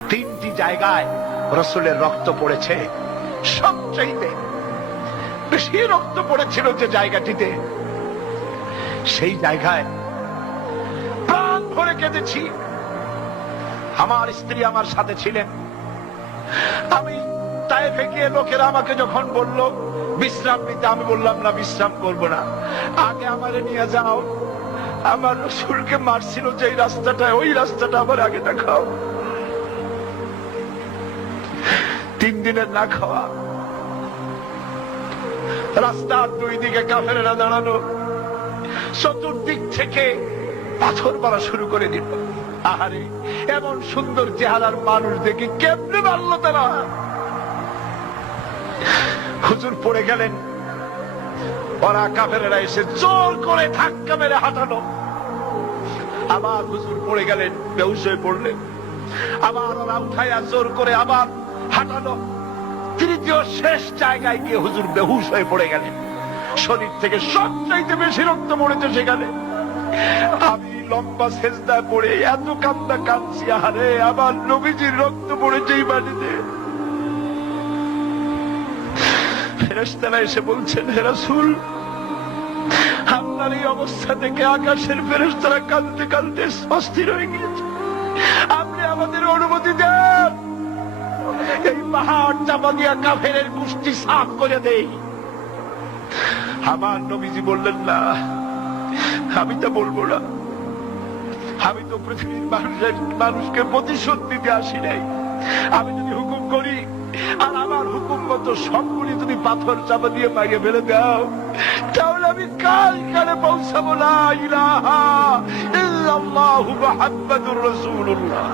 তিনটি জায়গায় রাসূলের রক্ত পড়েছে, সবচেয়ে বেশি রক্ত পড়েছিল যে জায়গাটিতে, সেই জায়গায় প্রাণ ভরে কেঁদেছি। আমার স্ত্রী আমার সাথে ছিলেন। আমি তায়েফে গিয়ে লোকেরা আমাকে যখন বলল বিশ্রাম নিতে, আমি বললাম না, বিশ্রাম করব না, আগে আমারে নিয়ে যাও। আমার রাসূলকে মারছিল যে রাস্তাটা, ওই রাস্তাটা আমার আগে দেখাও। 3 দিনের না খাওয়া, রাস্তার দুই দিকে কাফেরেরা দাঁড়ানো, চতুর্দিক থেকে পাথর মারা শুরু করে দিল। আহারে, এমন সুন্দর চেহারার মানুষ দেখে কেমনে মারল তারা। হুজুর পড়ে গেলেন, ওরা কাফেরেরা এসে জোর করে ধাক্কা মেরে হাঁটানো। আবার হুজুর পড়ে গেলেন, বেহুশ হয়ে পড়লেন। আবার ওরা উঠাইয়া জোর করে আবার হাঁটানো। তৃতীয় শেষ জায়গায় গিয়ে হুজুর বেহুশ হয়ে পড়ে গেলেন। শরীর থেকে সবচাইতে বেশি রক্ত পড়েছে সেখানে। আমি লম্বা সেজদায় পড়ে এত কান্না কাঁদছি, আরে আমার নবীজির রক্ত পড়েছে এই বাড়িতে। ফেরেশতারা এসে বলছেন, হে রাসূল, আপনার এই অবস্থা থেকে আকাশের ফেরেশতারা কাঁদতে কাঁদতে অস্থির হয়ে গিয়েছে, আপনি আমাদের অনুমতি দেন, এই পাহাড় চাপা দিয়া কাফেরের গোষ্ঠী সাফ করে দেই। আমার নবীজি বললেন, না, আমি তো বলবো না, আমি তো পৃথিবীর মানুষকে প্রতিশোধ দিতে আসি নাই। আমি যদি হুকুম করি আর আমার হুকুম মতো সবগুলি যদি পাথর চাপা দিয়ে মারিয়ে ফেলে দাও, তাহলে আমি কালকালে পৌঁছাবো লা ইলাহা ইল্লাল্লাহু মুহাম্মাদুর রাসূলুল্লাহ।